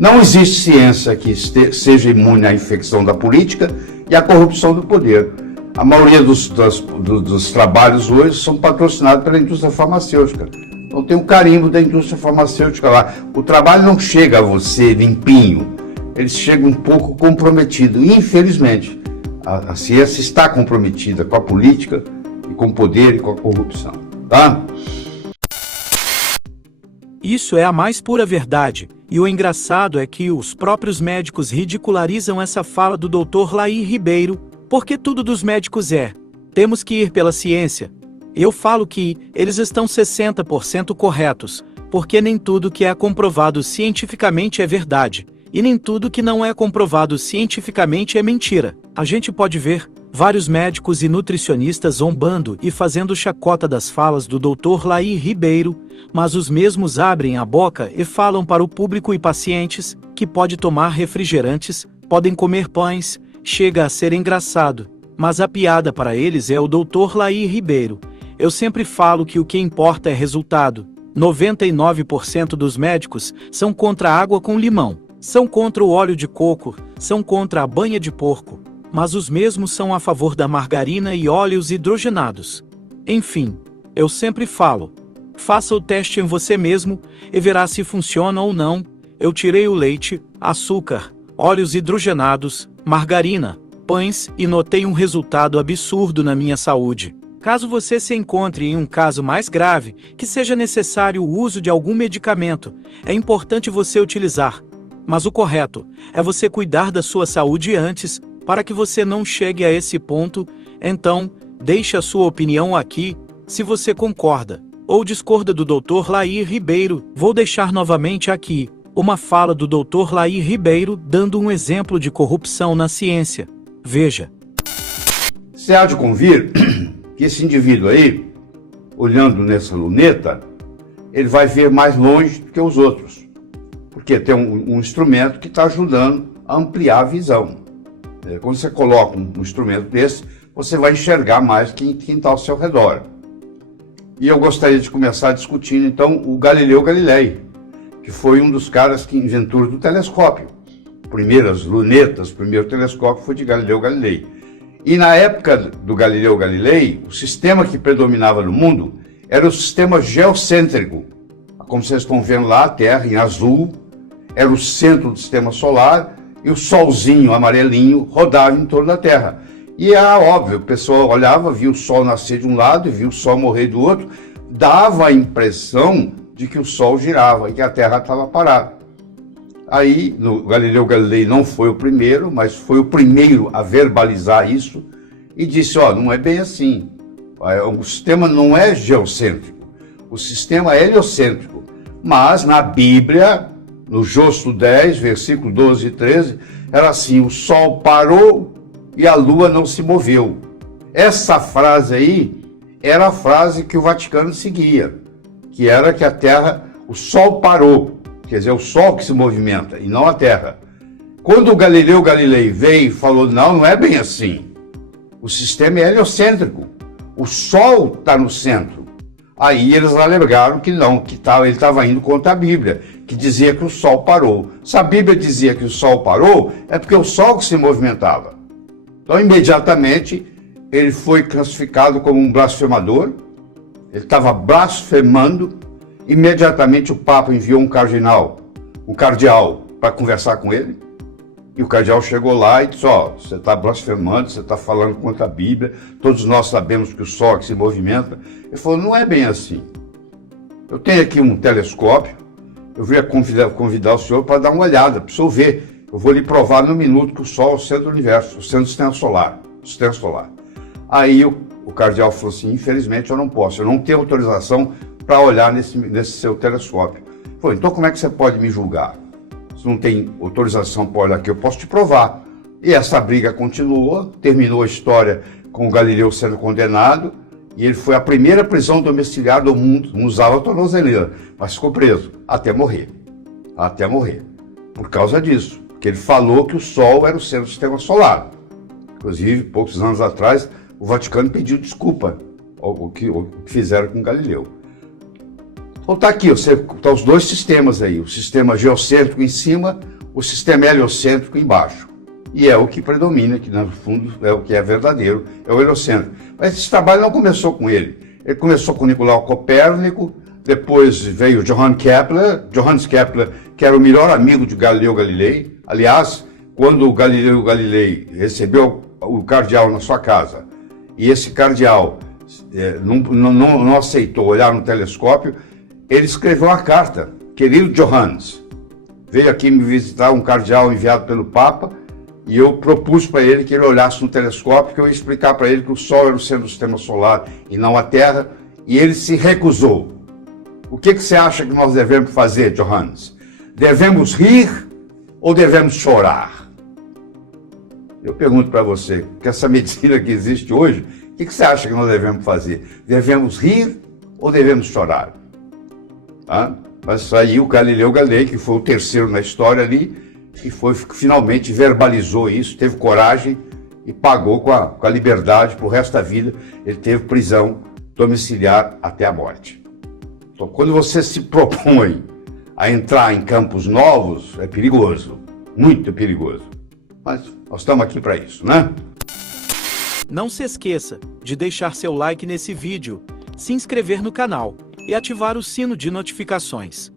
Não existe ciência que seja imune à infecção da política e à corrupção do poder. A maioria dos trabalhos hoje são patrocinados pela indústria farmacêutica. Então tem um carimbo da indústria farmacêutica lá. O trabalho não chega a você limpinho, ele chega um pouco comprometido. Infelizmente, a ciência está comprometida com a política e com o poder e com a corrupção. Tá? Isso é a mais pura verdade. E o engraçado é que os próprios médicos ridicularizam essa fala do Dr. Laí Ribeiro, porque tudo dos médicos temos que ir pela ciência. Eu falo que eles estão 60% corretos, porque nem tudo que é comprovado cientificamente é verdade, e nem tudo que não é comprovado cientificamente é mentira. A gente pode ver vários médicos e nutricionistas zombando e fazendo chacota das falas do Dr. Laí Ribeiro, mas os mesmos abrem a boca e falam para o público e pacientes que pode tomar refrigerantes, podem comer pães. Chega a ser engraçado, mas a piada para eles é o Dr. Laí Ribeiro. Eu sempre falo que o que importa é resultado. 99% dos médicos são contra a água com limão, são contra o óleo de coco, são contra a banha de porco, mas os mesmos são a favor da margarina e óleos hidrogenados. Enfim, eu sempre falo, faça o teste em você mesmo e verá se funciona ou não. Eu tirei o leite, açúcar, óleos hidrogenados, margarina, pães e notei um resultado absurdo na minha saúde. Caso você se encontre em um caso mais grave, que seja necessário o uso de algum medicamento, é importante você utilizar. Mas o correto é você cuidar da sua saúde antes, para que você não chegue a esse ponto. Então, deixe a sua opinião aqui, se você concorda ou discorda do Dr. Laí Ribeiro. Vou deixar novamente aqui uma fala do Dr. Laí Ribeiro dando um exemplo de corrupção na ciência. Veja. Você há de convir que esse indivíduo aí, olhando nessa luneta, ele vai ver mais longe do que os outros, porque tem um instrumento que está ajudando a ampliar a visão. Quando você coloca um instrumento desse, você vai enxergar mais quem está ao seu redor. E eu gostaria de começar discutindo, então, o Galileu Galilei, que foi um dos caras que inventou do telescópio. Primeiras lunetas, o primeiro telescópio foi de Galileu Galilei. E na época do Galileu Galilei, o sistema que predominava no mundo era o sistema geocêntrico. Como vocês estão vendo lá, a Terra em azul era o centro do sistema solar e o solzinho amarelinho rodava em torno da Terra. E é óbvio, o pessoal olhava, via o Sol nascer de um lado e via o Sol morrer do outro, dava a impressão de que o Sol girava e que a Terra estava parada. Aí, no Galileu Galilei não foi o primeiro, mas foi o primeiro a verbalizar isso e disse, não é bem assim. O sistema não é geocêntrico, o sistema é heliocêntrico. Mas na Bíblia, no Josto 10, versículo 12 e 13, era assim, o Sol parou e a Lua não se moveu. Essa frase aí era a frase que o Vaticano seguia, que era que a Terra, o Sol parou. Quer dizer, é o Sol que se movimenta e não a Terra. Quando o Galileu Galilei veio e falou, não é bem assim. O sistema é heliocêntrico. O Sol está no centro. Aí eles alegaram que não, que ele estava indo contra a Bíblia, que dizia que o Sol parou. Se a Bíblia dizia que o Sol parou, é porque o Sol que se movimentava. Então, imediatamente, ele foi classificado como um blasfemador. Ele estava blasfemando. Imediatamente o Papa enviou um cardeal, para conversar com ele. E o cardeal chegou lá e disse, você está blasfemando, você está falando contra a Bíblia, todos nós sabemos que o Sol é que se movimenta. Ele falou, não é bem assim. Eu tenho aqui um telescópio, eu vim convidar o senhor para dar uma olhada, para o senhor ver. Eu vou lhe provar no minuto que o Sol é o centro do universo, o centro do sistema solar. Aí o cardeal falou assim, infelizmente eu não posso, eu não tenho autorização para olhar nesse seu telescópio. Falei, então como é que você pode me julgar? Você não tem autorização para olhar aqui, eu posso te provar. E essa briga continuou, terminou a história com o Galileu sendo condenado, e ele foi a primeira prisão domiciliar do mundo, não usava a tornozeleira, mas ficou preso até morrer. Por causa disso, porque ele falou que o Sol era o centro do sistema solar. Inclusive, poucos anos atrás, o Vaticano pediu desculpa ao que fizeram com Galileu. Então está aqui, tá os dois sistemas aí, o sistema geocêntrico em cima, o sistema heliocêntrico embaixo. E é o que predomina, que no fundo é o que é verdadeiro, é o heliocêntrico. Mas esse trabalho não começou com ele. Ele começou com Nicolau Copérnico, depois veio Johannes Kepler, que era o melhor amigo de Galileu Galilei. Aliás, quando o Galileu Galilei recebeu o cardeal na sua casa, e esse cardeal não aceitou olhar no telescópio, ele escreveu uma carta: querido Johannes, veio aqui me visitar um cardeal enviado pelo Papa, e eu propus para ele que ele olhasse no telescópio, que eu ia explicar para ele que o Sol era o centro do sistema solar e não a Terra, e ele se recusou. O que você acha que nós devemos fazer, Johannes? Devemos rir ou devemos chorar? Eu pergunto para você, que essa medicina que existe hoje, o que você acha que nós devemos fazer? Devemos rir ou devemos chorar? Mas aí o Galileu Galilei, que foi o terceiro na história ali, e finalmente verbalizou isso, teve coragem e pagou com a liberdade para o resto da vida. Ele teve prisão domiciliar até a morte. Então, quando você se propõe a entrar em campos novos, é perigoso, muito perigoso. Mas nós estamos aqui para isso, né? Não se esqueça de deixar seu like nesse vídeo, se inscrever no canal e ativar o sino de notificações.